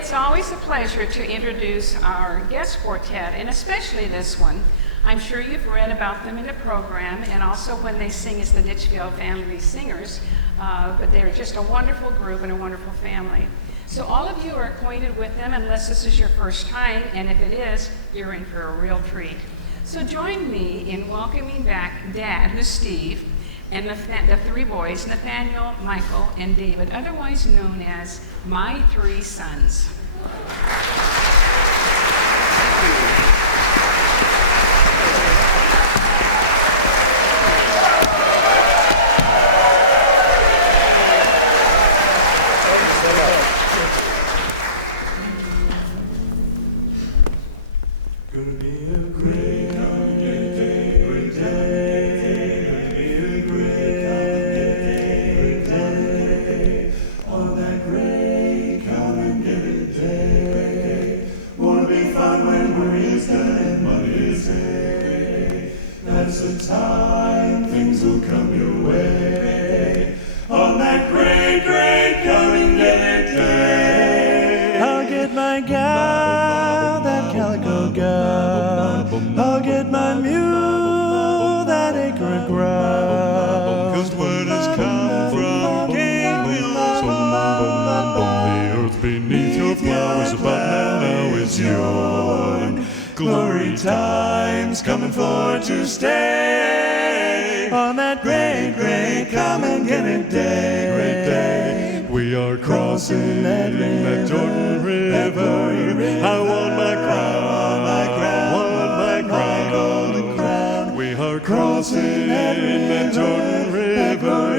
it's always a pleasure to introduce our guest quartet, and especially this one. I'm sure you've read about them in the program, and also when they sing as the Ditchfield Family Singers, but they're just a wonderful group and a wonderful family. So all of you are acquainted with them unless this is your first time, and if it is, you're in for a real treat. So join me in welcoming back Dad, who's Steve, and the three boys, Nathaniel, Michael, and David, otherwise known as my three sons. Coming for to stay on that great, great, come and get it day, great day. We are crossing that Jordan River. I want my crown, want my golden crown. We are crossing that Jordan River.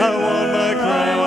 I want my crown,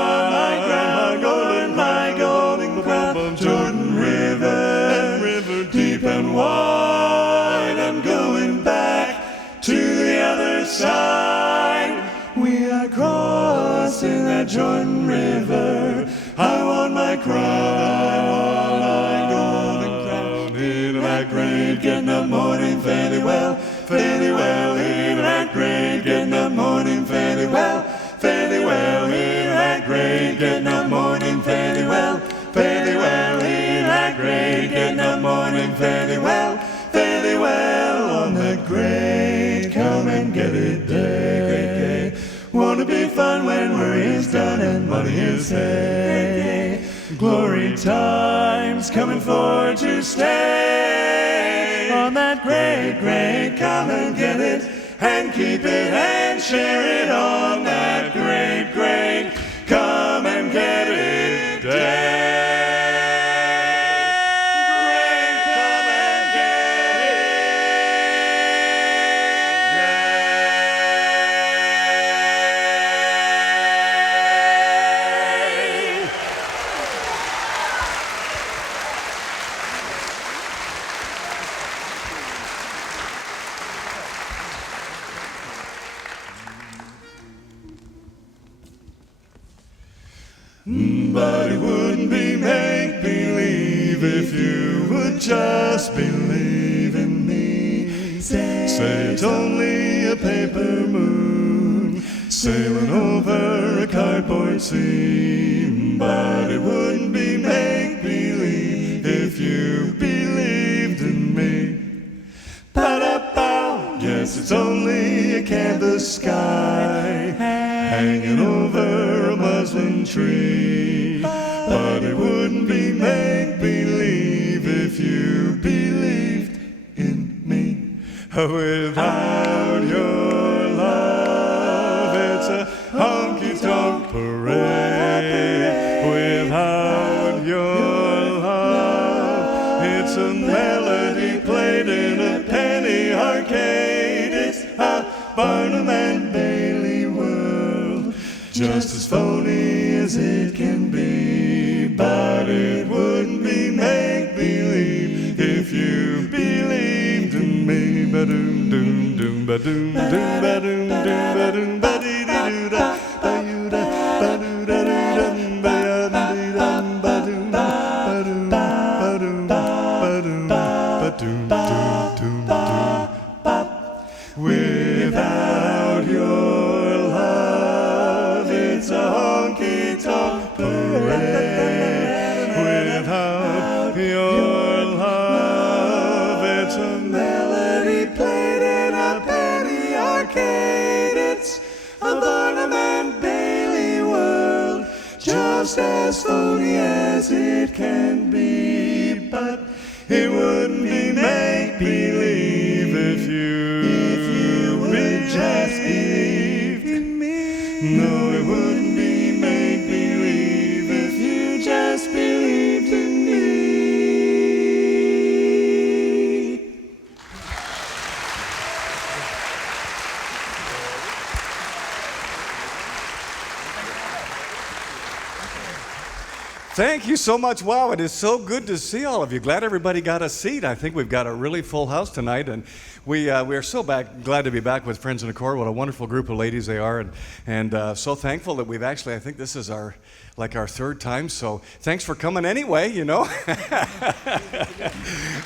my golden crown. Jordan River, deep and wide. I'm going back to the other side. We are crossing that Jordan River. I want my crown, my golden crown. In that great, getting up morning, fairly well, fairly well. In that great, getting up morning, fairly well, fairly well. In that great, getting up morning, fairly well, fairly well. In that great, getting up morning, fairly well, fairly well. On that great, come and get it day, great day. Won't it be fun when worry is done and money is hay? Glory time's coming for to stay. On that great, great, come and get it and keep it and share it. On that great, great, come and get it day. But it wouldn't be make-believe if you would just believe in me. Say it's only a paper moon sailing over a cardboard sea. But it wouldn't be make-believe if you believed in me. Pa-da-pow, yes, it's only a canvas sky hanging over a muslin tree. But it wouldn't be make-believe if you believed in me. Without your love, it's a honky-tonk parade. Without your love, it's a melody played in a penny arcade. It's a Barnum and Bailey world, just as phony as it can be. But it wouldn't be make-believe if you believed in me. Ba-doom, doom, doom, ba-doom, doom, ba-doom, doom, ba-doom, ba-dee-dee-doo-da, ba-you-da, ba-doo-da-doo-dum, ba-ya-dee-dum, ba-doom, ba-doom, ba-doom, ba-doom, ba-doom, doom, doom, doom. Without your love, it's a honky-tonk parade. Without almost as phony as it can be, but it wouldn't be make-believe if you would just believe in me. No, it wouldn't be make-believe if you just believed in me. Thank you so much. Wow, it is so good to see all of you. Glad everybody got a seat. I think we've got a really full house tonight, and we are so glad to be back with Friends in Accord. What a wonderful group of ladies they are, and so thankful that we've actually, I think this is our third time, so thanks for coming anyway, you know.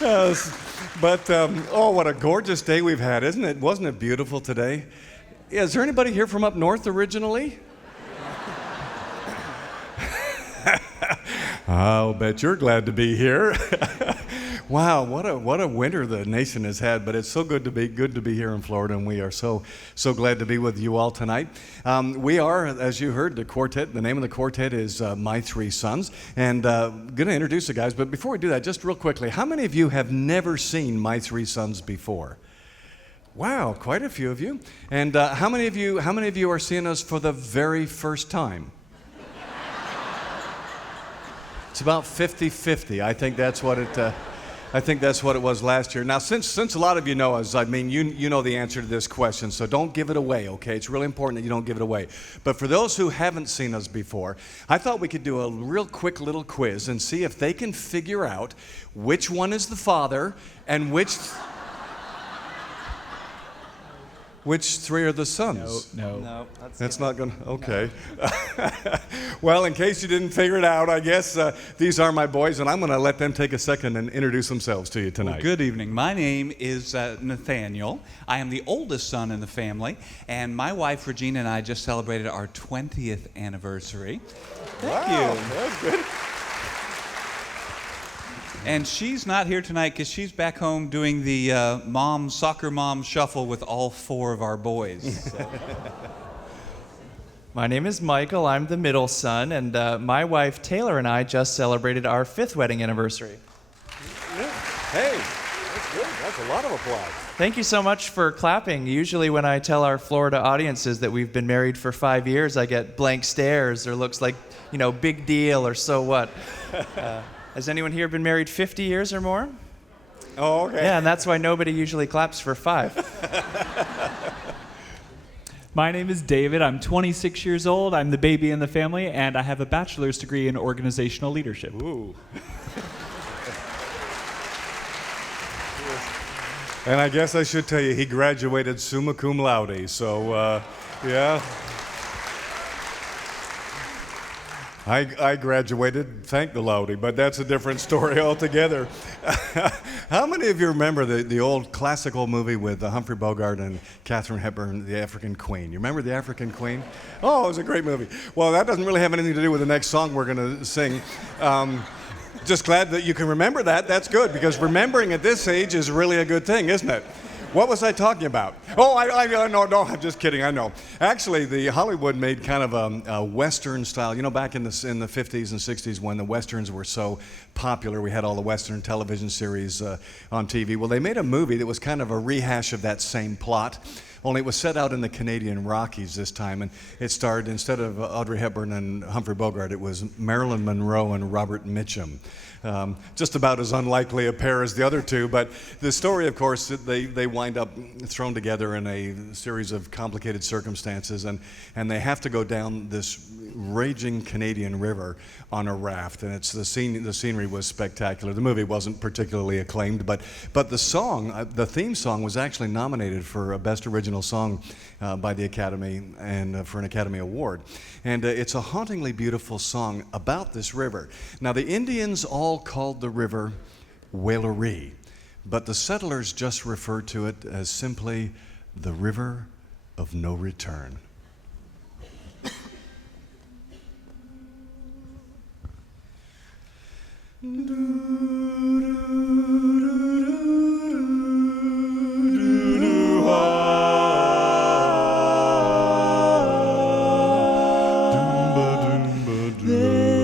Oh, what a gorgeous day we've had, isn't it? Wasn't it beautiful today? Yeah, is there anybody here from up north originally? I'll bet you're glad to be here. Wow, what a winter the nation has had, but it's so good to be here in Florida, and we are so glad to be with you all tonight. We are, as you heard, the quartet. The name of the quartet is My Three Sons, and going to introduce the guys. But before we do that, just real quickly, how many of you have never seen My Three Sons before? Wow, quite a few of you. And how many of you are seeing us for the very first time? It's about 50-50. I think that's what it was last year. Now, since a lot of you know us, I mean, you know the answer to this question, so don't give it away, okay? It's really important that you don't give it away. But for those who haven't seen us before, I thought we could do a real quick little quiz and see if they can figure out which one is the father and which three are the sons? No. That's not going to, okay. Well, in case you didn't figure it out, I guess these are my boys, and I'm going to let them take a second and introduce themselves to you tonight. Well, good evening. My name is Nathaniel. I am the oldest son in the family, and my wife, Regina, and I just celebrated our 20th anniversary. Thank you. That's good. And she's not here tonight because she's back home doing the soccer mom shuffle with all four of our boys. So. My name is Michael. I'm the middle son, and my wife Taylor and I just celebrated our 5th wedding anniversary. Hey, that's good. That's a lot of applause. Thank you so much for clapping. Usually when I tell our Florida audiences that we've been married for 5 years, I get blank stares or looks like, big deal or so what. Has anyone here been married 50 years or more? Oh, okay. Yeah, and that's why nobody usually claps for 5. My name is David. I'm 26 years old. I'm the baby in the family, and I have a bachelor's degree in organizational leadership. Ooh. And I guess I should tell you, he graduated summa cum laude, so yeah. I graduated, thank the laude, but that's a different story altogether. How many of you remember the old classical movie with Humphrey Bogart and Katharine Hepburn, The African Queen? You remember The African Queen? Oh, it was a great movie. Well, that doesn't really have anything to do with the next song we're going to sing. Just glad that you can remember that. That's good, because remembering at this age is really a good thing, isn't it? What was I talking about? Oh, no, I'm just kidding, I know. Actually, the Hollywood made kind of a Western style. Back in the 50s and 60s when the Westerns were so popular, we had all the Western television series on TV. Well, they made a movie that was kind of a rehash of that same plot, only it was set out in the Canadian Rockies this time, and it starred, instead of Audrey Hepburn and Humphrey Bogart, it was Marilyn Monroe and Robert Mitchum. Just about as unlikely a pair as the other two, but the story, of course, they wind up thrown together in a series of complicated circumstances, and they have to go down this raging Canadian river on a raft, and it's the scenery was spectacular. The movie wasn't particularly acclaimed, but the song, the theme song, was actually nominated for a Best Original Song by the Academy and for an Academy Award, and it's a hauntingly beautiful song about this river. Now, the Indians all called the river Waileree, but the settlers just referred to it as simply the River of No Return. There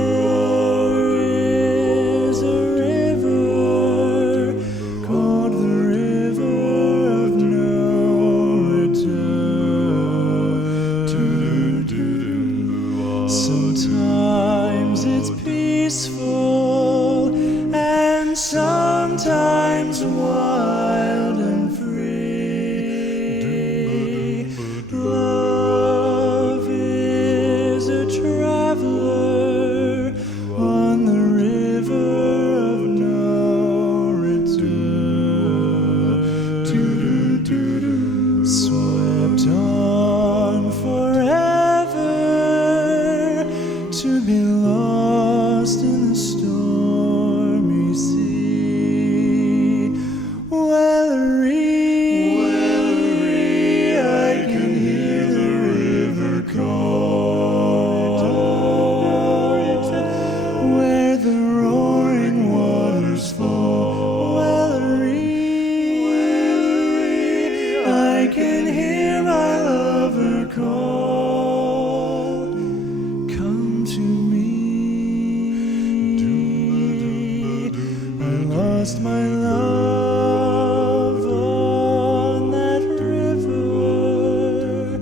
cast my love on that river,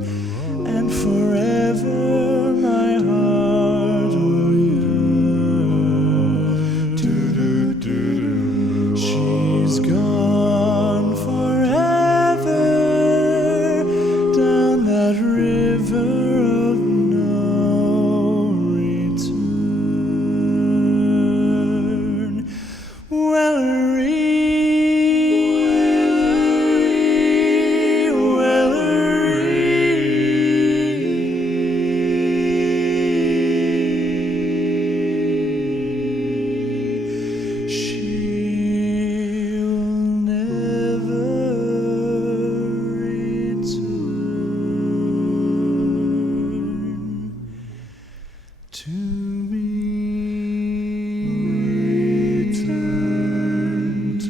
and forever my heart will yearn. She's gone forever down that river of no return. She'll never return to me. Return to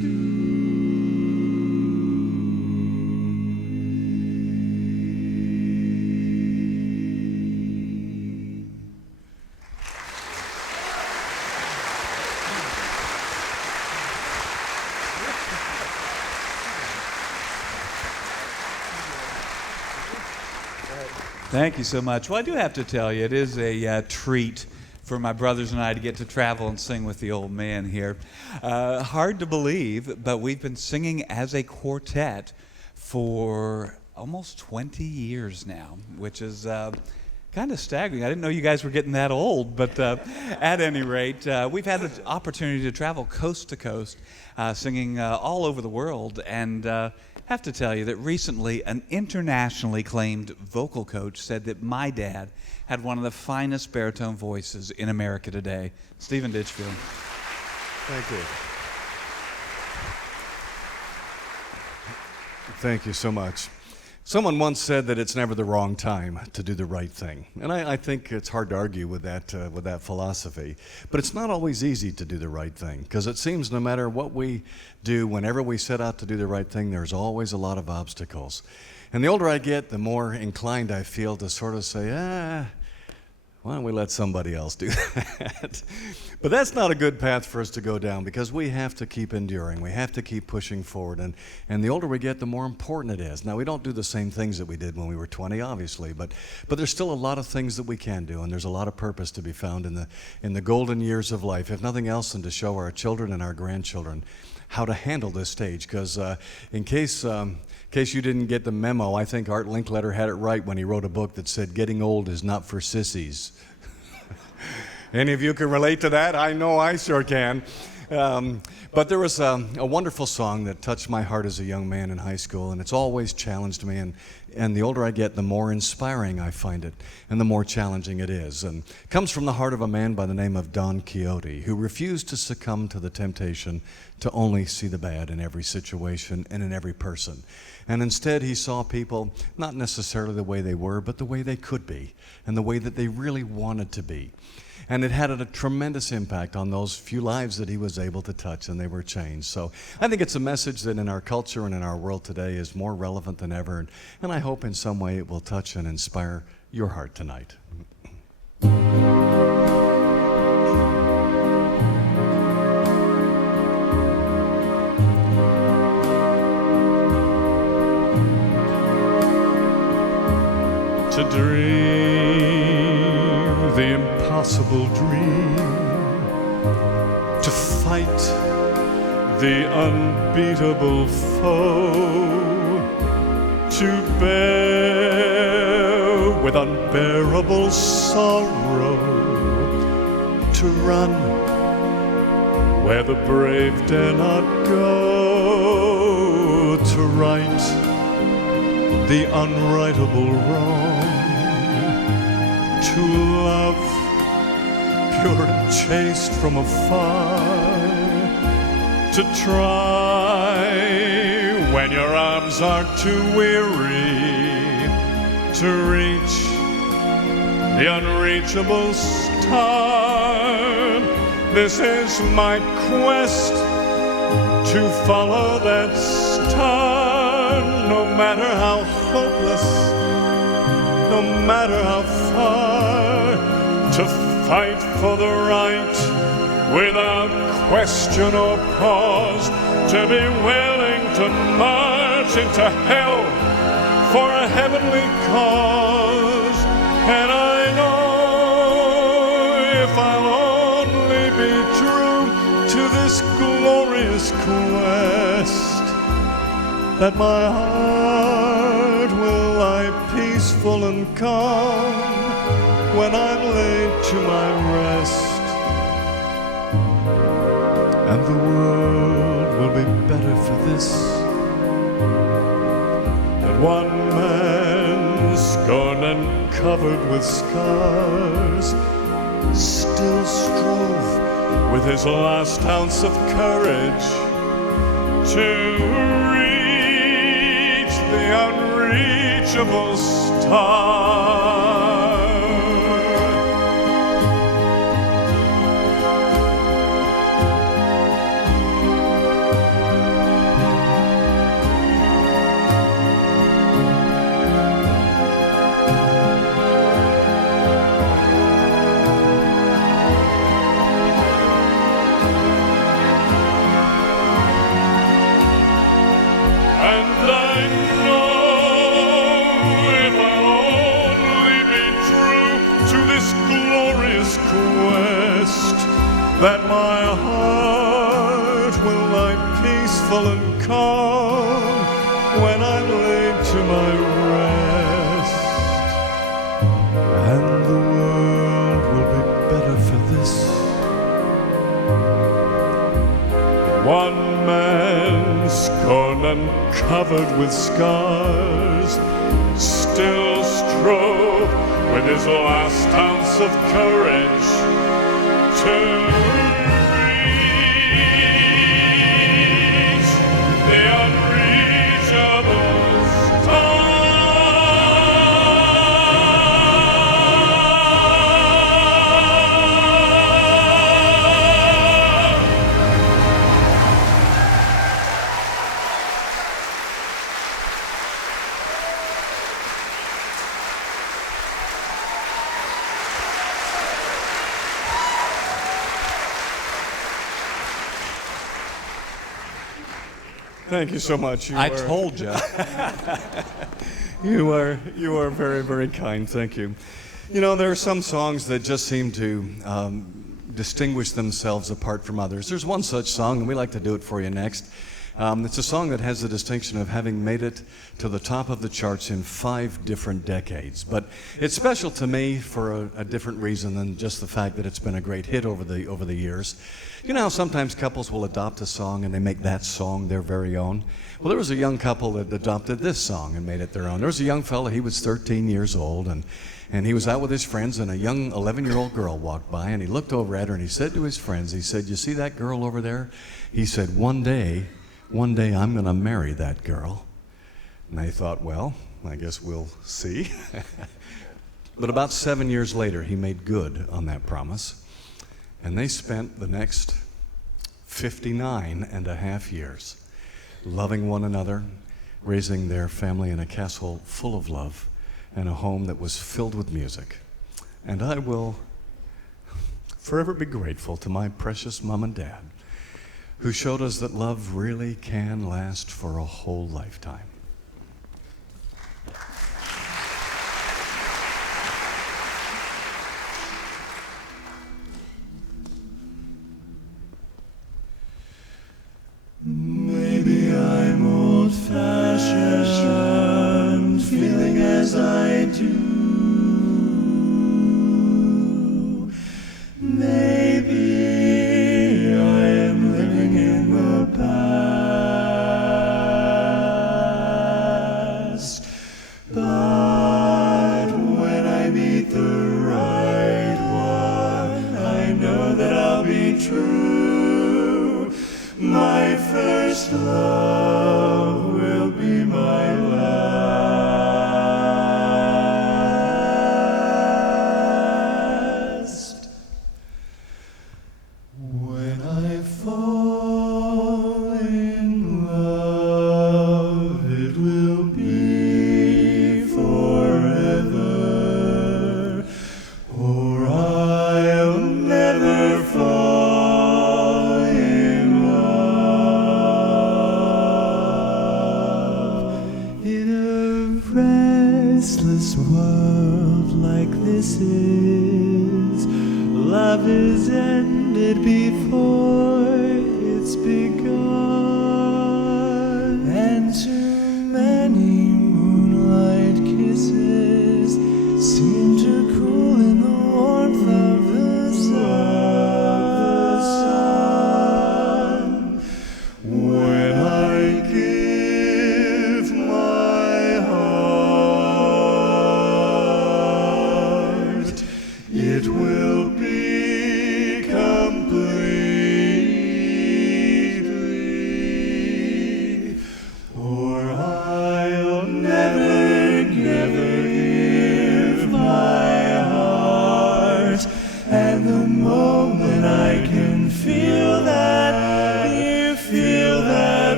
Thank you so much. Well, I do have to tell you, it is a treat for my brothers and I to get to travel and sing with the old man here. Hard to believe, but we've been singing as a quartet for almost 20 years now, which is kind of staggering. I didn't know you guys were getting that old, but at any rate, we've had the opportunity to travel coast to coast, singing all over the world, and have to tell you that recently an internationally acclaimed vocal coach said that my dad had one of the finest baritone voices in America today. Stephen Ditchfield. Thank you. Thank you so much. Someone once said that it's never the wrong time to do the right thing. And I think it's hard to argue with that philosophy. But it's not always easy to do the right thing, because it seems no matter what we do, whenever we set out to do the right thing, there's always a lot of obstacles. And the older I get, the more inclined I feel to sort of say, why don't we let somebody else do that? But that's not a good path for us to go down, because we have to keep enduring. We have to keep pushing forward. And the older we get, the more important it is. Now, we don't do the same things that we did when we were 20, obviously, but there's still a lot of things that we can do, and there's a lot of purpose to be found in the golden years of life, if nothing else than to show our children and our grandchildren how to handle this stage. Because in case you didn't get the memo, I think Art Linkletter had it right when he wrote a book that said, "Getting old is not for sissies." Any of you can relate to that? I know I sure can. But there was a wonderful song that touched my heart as a young man in high school, and it's always challenged me. And the older I get, the more inspiring I find it, and the more challenging it is. And it comes from the heart of a man by the name of Don Quixote, who refused to succumb to the temptation to only see the bad in every situation and in every person. And instead, he saw people not necessarily the way they were, but the way they could be, and the way that they really wanted to be. And it had a tremendous impact on those few lives that he was able to touch, and they were changed. So I think it's a message that in our culture and in our world today is more relevant than ever, and I hope in some way it will touch and inspire your heart tonight. To dream the impossible dream, to fight the unbeatable foe, to bear with unbearable sorrow, to run where the brave dare not go, to right the unrightable wrong, to love pure and chaste from afar, to try when your arms are too weary, to reach the unreachable star. This is my quest, to follow that star, no matter how hopeless, no matter how far, to fight for the right without question or pause, to be willing to march into hell for a heavenly cause. And I know if I'll only be true to this glorious quest, that my heart will lie peaceful and calm when I'm laid to my rest. And the world will be better for this, that one man scorned and covered with scars still strove with his last ounce of courage to reach the unreachable star. That my heart will lie peaceful and calm when I'm laid to my rest. And the world will be better for this. One man scorned and covered with scars still strove with his last ounce of courage to reach the unreachable star. Thank you so much. I told you. You are very, very kind. Thank you. You know, there are some songs that just seem to distinguish themselves apart from others. There's one such song, and we like to do it for you next. It's a song that has the distinction of having made it to the top of the charts in 5 different decades. But it's special to me for a different reason than just the fact that it's been a great hit over the years. You know how sometimes couples will adopt a song and they make that song their very own? Well, there was a young couple that adopted this song and made it their own. There was a young fella, he was 13 years old, and he was out with his friends, and a young 11-year-old girl walked by, and he looked over at her and he said to his friends, he said, "You see that girl over there?" He said, one day I'm going to marry that girl." And they thought, well, I guess we'll see. But about 7 years later, he made good on that promise. And they spent the next 59 and a half years loving one another, raising their family in a castle full of love and a home that was filled with music. And I will forever be grateful to my precious mom and dad, who showed us that love really can last for a whole lifetime. Maybe I'm old-fashioned, feeling as I do. Maybe I am living in the past. But when I meet the right one, I know that I'll be true. My first love will be my last. When I fall in love, it will be forever, or I'll never fall in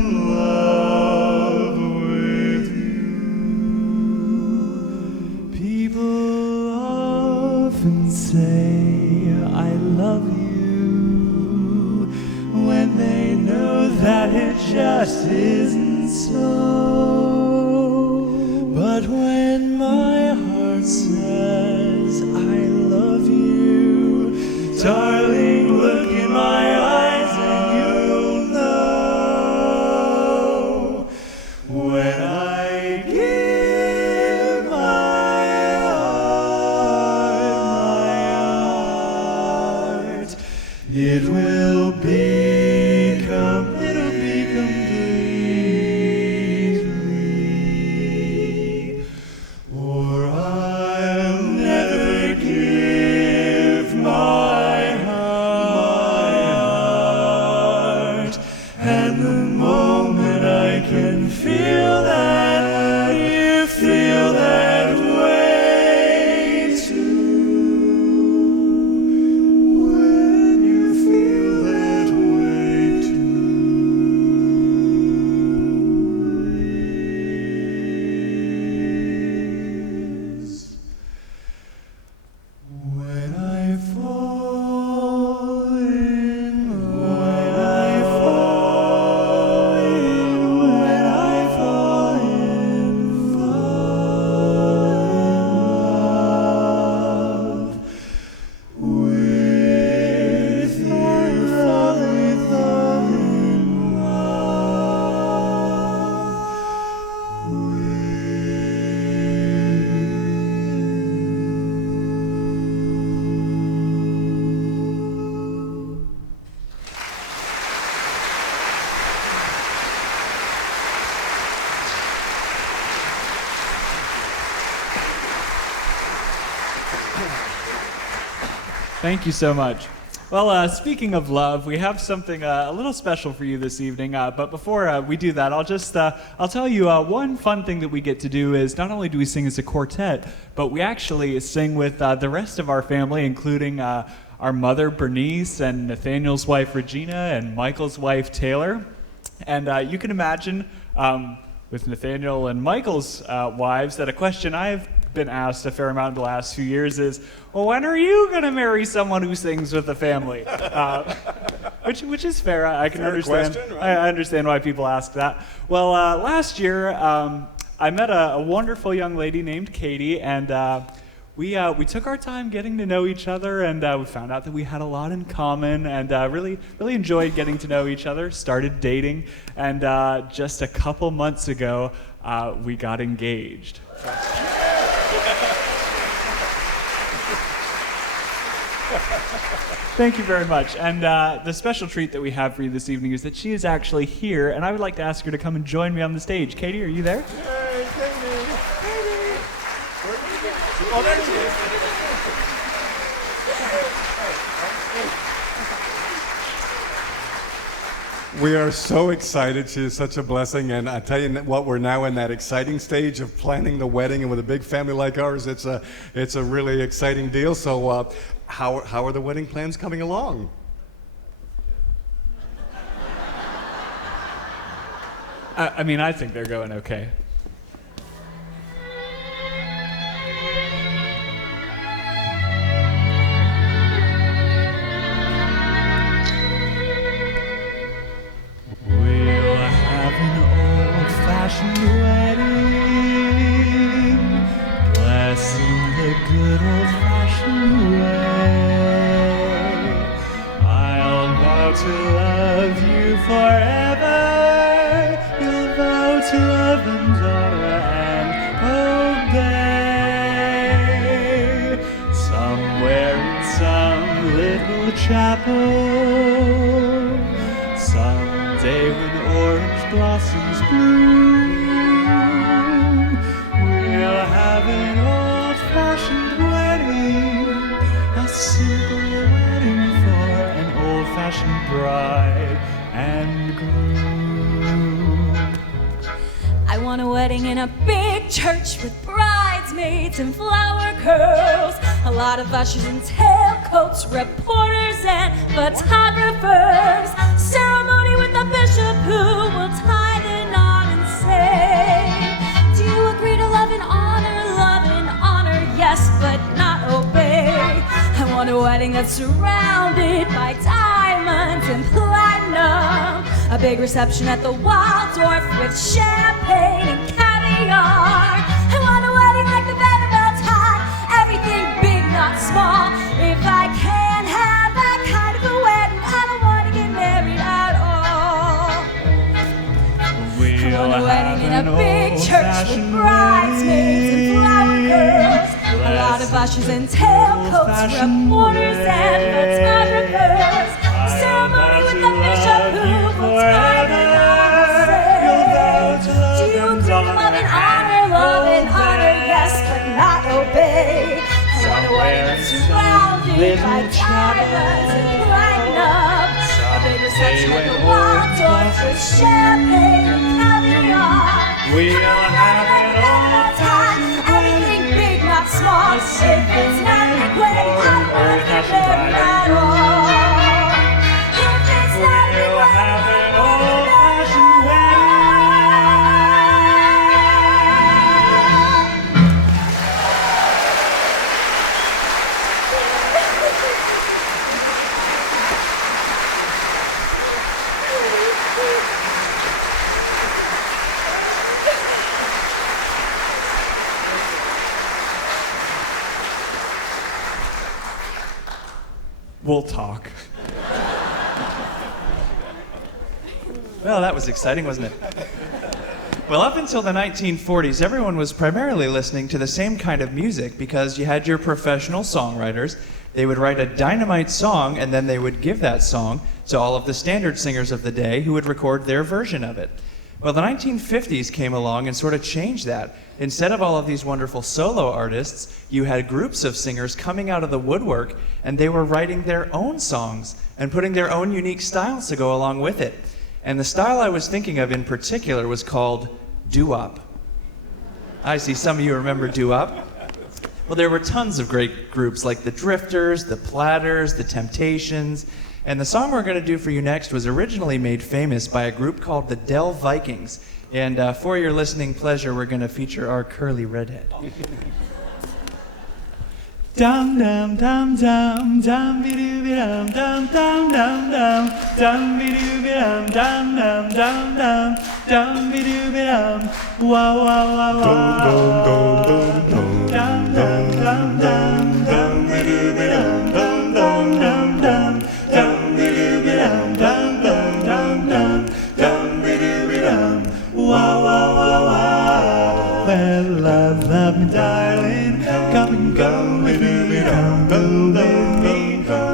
in love with you. People often say I love you when they know that it just isn't so. But when my heart says I love you, darling, look in my eyes and you'll know. When I give my heart, it will become completely. Or I'll never give my heart. And the moment I can feel that, you feel that way too. When you feel that way too. When I fall in love, when I fall in, when I fall in love with you, fall in love Thank you so much. Well, speaking of love, we have something a little special for you this evening. But before we do that, I'll tell you one fun thing that we get to do is not only do we sing as a quartet, but we actually sing with the rest of our family, including our mother Bernice and Nathaniel's wife Regina and Michael's wife Taylor. And you can imagine with Nathaniel and Michael's wives that a question I've been asked a fair amount in the last few years is, well, when are you going to marry someone who sings with the family? Which is fair. I can understand. Question, right? I understand why people ask that. Well, last year I met a wonderful young lady named Katie, and we took our time getting to know each other, and we found out that we had a lot in common, and really enjoyed getting to know each other. Started dating, and just a couple months ago we got engaged. Thank you very much. And the special treat that we have for you this evening is that she is actually here, and I would like to ask her to come and join me on the stage. Katie, are you there? Hey, Katie. Katie. Oh, there she is. We are so excited. She is such a blessing. And I tell you what, we're now in that exciting stage of planning the wedding. And with a big family like ours, it's a really exciting deal. So how are the wedding plans coming along? I mean, I think they're going okay. We'll have an old-fashioned wedding, blessed in the good old-fashioned way. I'll vow to love you forever. You'll vow to love and honor and obey. Somewhere in some little chapel, someday when orange blossoms bloom, we'll have an old-fashioned wedding, a simple wedding for an old-fashioned bride and groom. I want a wedding in a big church with bridesmaids and flower curls, a lot of ushers and tailcoats, reporters and photographers, ceremony with the bishop who will tie wedding that's surrounded by diamonds and platinum. A big reception at the Waldorf with champagne and caviar. I want a wedding like the Vanderbilt had, everything big, not small. If I can't have that kind of a wedding, I don't want to get married at all. I want a wedding in a big church with bridesmaids and flower girls. A lot of ushers and tailcoats, reporters and photographers. A ceremony with the bishop who will tie the knot. Do you agree to love and honor, yes, but not obey? I want a wedding that's surrounded by diamonds and platinum. A big reception at the Waldorf with champagne and caviar. We'll have it all time. Anything big, not small. If it's not a big wedding, I don't want to get married at all. If it's not a big wedding, have an old-fashioned wedding. We'll talk. Well, that was exciting, wasn't it? Well, up until the 1940s, everyone was primarily listening to the same kind of music because you had your professional songwriters. They would write a dynamite song, and then they would give that song to all of the standard singers of the day who would record their version of it. Well, the 1950s came along and sort of changed that. Instead of all of these wonderful solo artists, you had groups of singers coming out of the woodwork, and they were writing their own songs and putting their own unique styles to go along with it. And the style I was thinking of in particular was called doo-wop. I see some of you remember doo-wop. Well, there were tons of great groups like the Drifters, the Platters, the Temptations, and the song we're going to do for you next was originally made famous by a group called the Dell Vikings. And for your listening pleasure, we're going to feature our curly redhead. Dum dum dum dum dum be doo be dum dum dum dum dum dum be doo be dum dum dum dum dum dum be doo be dum wow wow wow wow dum dum dum dum dum be doo be dum dum dum dum dum dum be doo be dum dum dum dum dum dum be doo be dum wow wow wow wow. Well, love me darling, come and go with me, come go with me,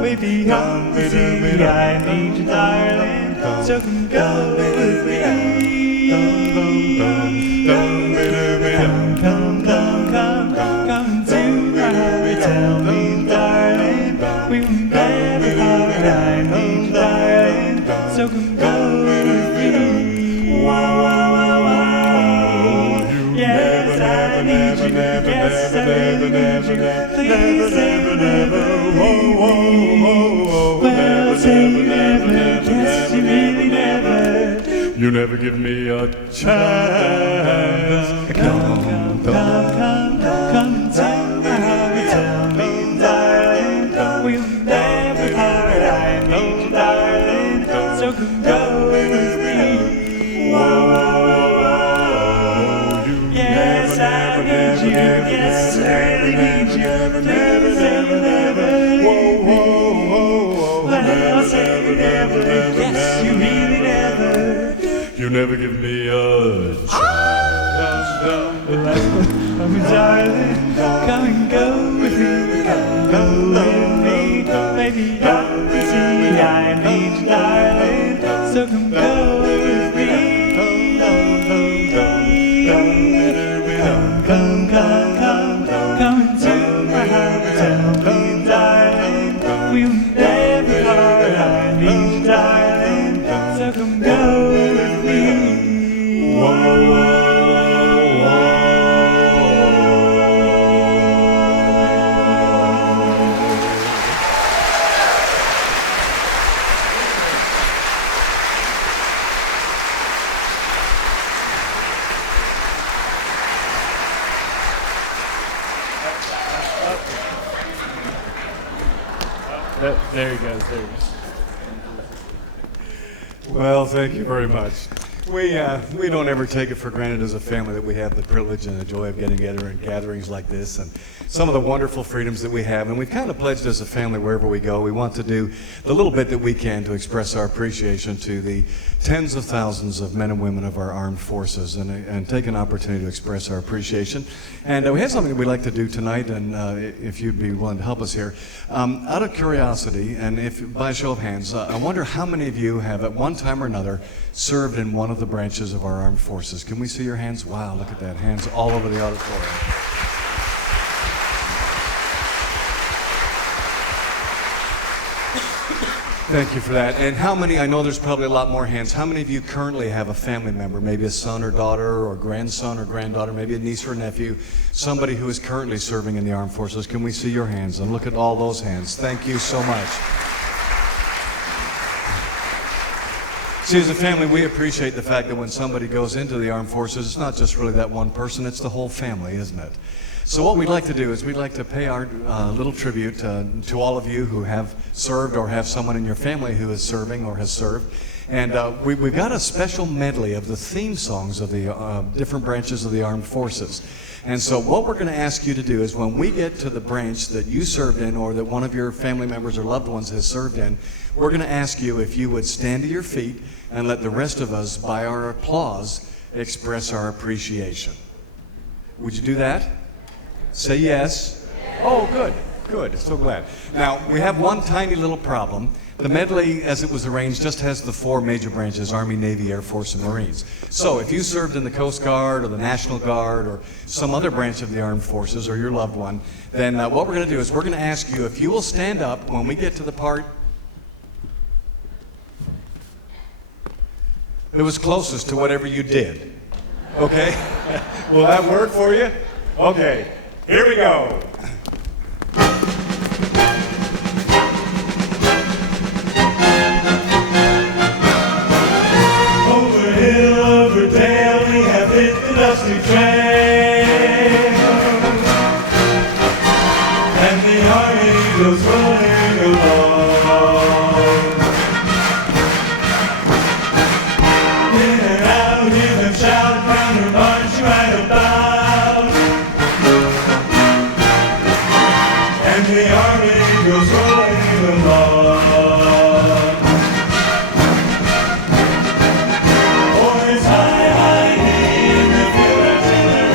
baby, come with me, I need you darling, so come go with me. Come to my heart, tell me darling, we will never part, I need you darling, so come go with me. Wow, wow, wow, wow. Yes, I need you, yes, I need you, please say never, whoa, whoa, whoa. Well, say never, yes, you really never. You never give me a chance. Come and tell me how you tell me, darling, we'll never part, I need you, darling, so come go with me. Whoa, whoa, whoa, whoa. Yes, I need you, yes, I really need you, never, never, never. Whoa, whoa, whoa, whoa. Well, say never, yes, you really never. You never give me a chance. Darling, come and go with me, come go with me, baby, come with me, I need you, darling, so come go with me. Come into my heart, tell me, darling, we'll never part, I need you, darling, so come go with me. Whoa, whoa. There he goes. There he goes. Well, thank you very much. We don't ever take it for granted as a family that we have the privilege and the joy of getting together in gatherings like this and some of the wonderful freedoms that we have. And we've kind of pledged as a family wherever we go, we want to do the little bit that we can to express our appreciation to the tens of thousands of men and women of our armed forces and take an opportunity to express our appreciation. And we have something that we'd like to do tonight, and if you'd be willing to help us here. Out of curiosity, and if by a show of hands, I wonder how many of you have at one time or another served in one of the branches of our armed forces. Can we see your hands? Wow, look at that. Hands all over the auditorium. Thank you for that. And how many, I know there's probably a lot more hands, how many of you currently have a family member, maybe a son or daughter or grandson or granddaughter, maybe a niece or nephew, somebody who is currently serving in the armed forces? Can we see your hands? And look at all those hands. Thank you so much. See, as a family, we appreciate the fact that when somebody goes into the armed forces, it's not just really that one person, it's the whole family, isn't it? So what we'd like to do is we'd like to pay our little tribute to all of you who have served or have someone in your family who is serving or has served. And we've got a special medley of the theme songs of the different branches of the armed forces. And so what we're going to ask you to do is when we get to the branch that you served in or that one of your family members or loved ones has served in, we're going to ask you if you would stand to your feet and let the rest of us, by our applause, express our appreciation. Would you do that? Say yes. Oh, good, good. So glad. Now, we have one tiny little problem. The medley, as it was arranged, just has the four major branches, Army, Navy, Air Force, and Marines. So if you served in the Coast Guard or the National Guard or some other branch of the armed forces or your loved one, then what we're going to do is we're going to ask you if you will stand up when we get to the part that was closest to whatever you did. Okay? Will that work for you? Okay. Here we go. Over hill, over dale, we have hit the dusty trail, and the army goes rolling along. In and out, hear them shout, counter march right about. And the army goes rolling along. Boys, high, high, hey, in the field, artillery.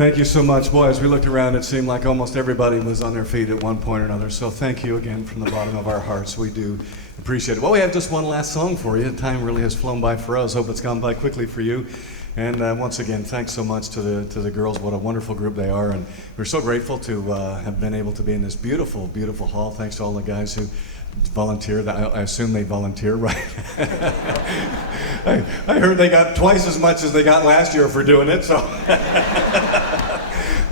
Thank you so much. Boy, as we looked around, it seemed like almost everybody was on their feet at one point or another. So thank you again from the bottom of our hearts. We do appreciate it. Well, we have just one last song for you. Time really has flown by for us. Hope it's gone by quickly for you. And once again, thanks so much to the girls. What a wonderful group they are. And we're so grateful to have been able to be in this beautiful, beautiful hall. Thanks to all the guys who volunteered. I assume they volunteer, right? I heard they got twice as much as they got last year for doing it, so.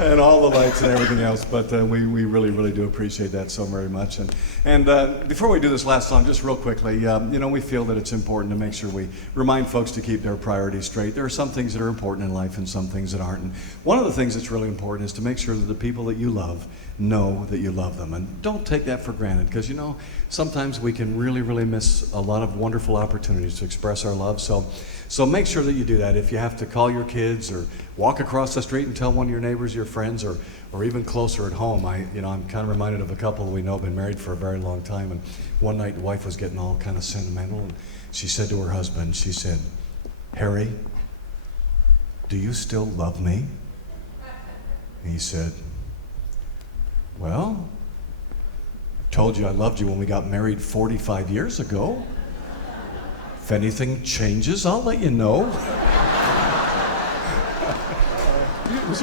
And all the lights and everything else, but we really, really do appreciate that so very much. And before we do this last song, just real quickly, we feel that it's important to make sure we remind folks to keep their priorities straight. There are some things that are important in life and some things that aren't. And one of the things that's really important is to make sure that the people that you love know that you love them. And don't take that for granted, because sometimes we can really, really miss a lot of wonderful opportunities to express our love. So make sure that you do that. If you have to call your kids or walk across the street and tell one of your neighbors, your friends, or even closer at home. I'm kind of reminded of a couple that we know have been married for a very long time. And one night the wife was getting all kind of sentimental, and she said to her husband, she said, "Harry, do you still love me?" And he said, "Well, I told you I loved you when we got married 45 years ago. If anything changes, I'll let you know." Just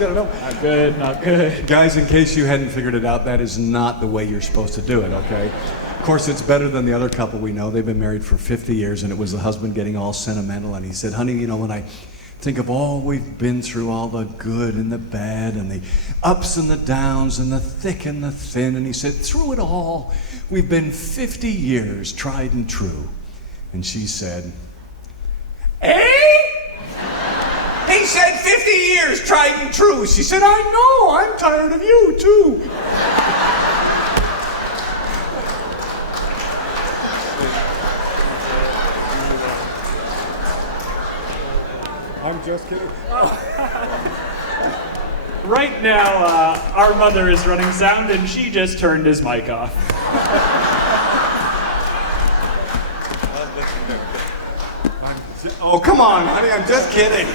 gotta know. Not good, not good. Guys, in case you hadn't figured it out, that is not the way you're supposed to do it, okay? Of course, it's better than the other couple we know. They've been married for 50 years, and it was the husband getting all sentimental, and he said, "Honey, when I think of all we've been through, all the good and the bad and the ups and the downs and the thick and the thin," and he said, "Through it all, we've been 50 years tried and true." And she said, "Eh?" He said 50 years tried and true. She said, "I know, I'm tired of you too." I'm just kidding. Right now, our mother is running sound, and she just turned his mic off. Oh, come on, honey, I'm just kidding.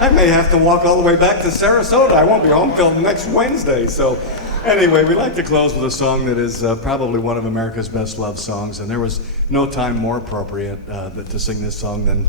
I may have to walk all the way back to Sarasota. I won't be home till next Wednesday. So anyway, we like to close with a song that is probably one of America's best loved songs, and there was no time more appropriate to sing this song than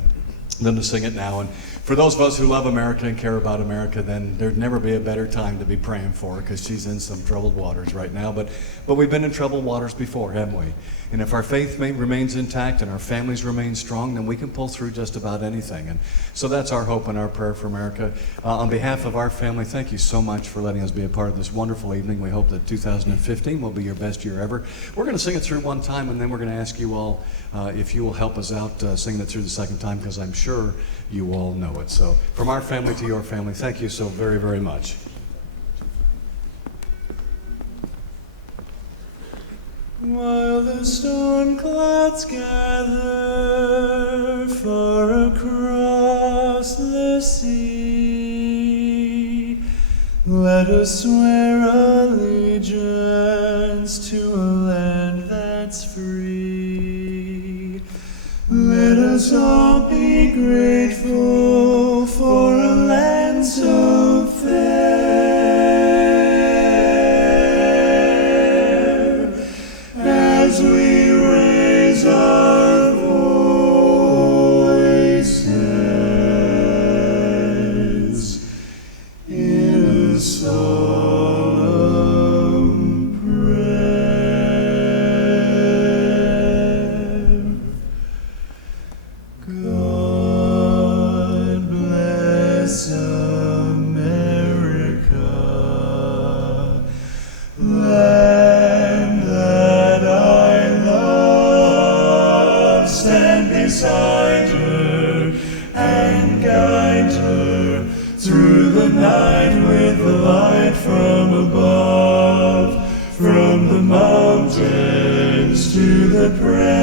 to sing it now. And for those of us who love America and care about America, then there'd never be a better time to be praying for her, because she's in some troubled waters right now. But we've been in troubled waters before, haven't we? And if our faith remains intact and our families remain strong, then we can pull through just about anything. And so that's our hope and our prayer for America. On behalf of our family, thank you so much for letting us be a part of this wonderful evening. We hope that 2015 will be your best year ever. We're going to sing it through one time, and then we're going to ask you all if you will help us out singing it through the second time, because I'm sure you all know it. So from our family to your family, thank you so very, very much. While the storm clouds gather far across the sea, let us swear allegiance to a land that's free. Let us all be grateful for a land so fair, as we raise our voices in a solemn prayer. God bless America, land that I love. Stand beside her and guide her through the night with the light from above, from the mountains to the prairie.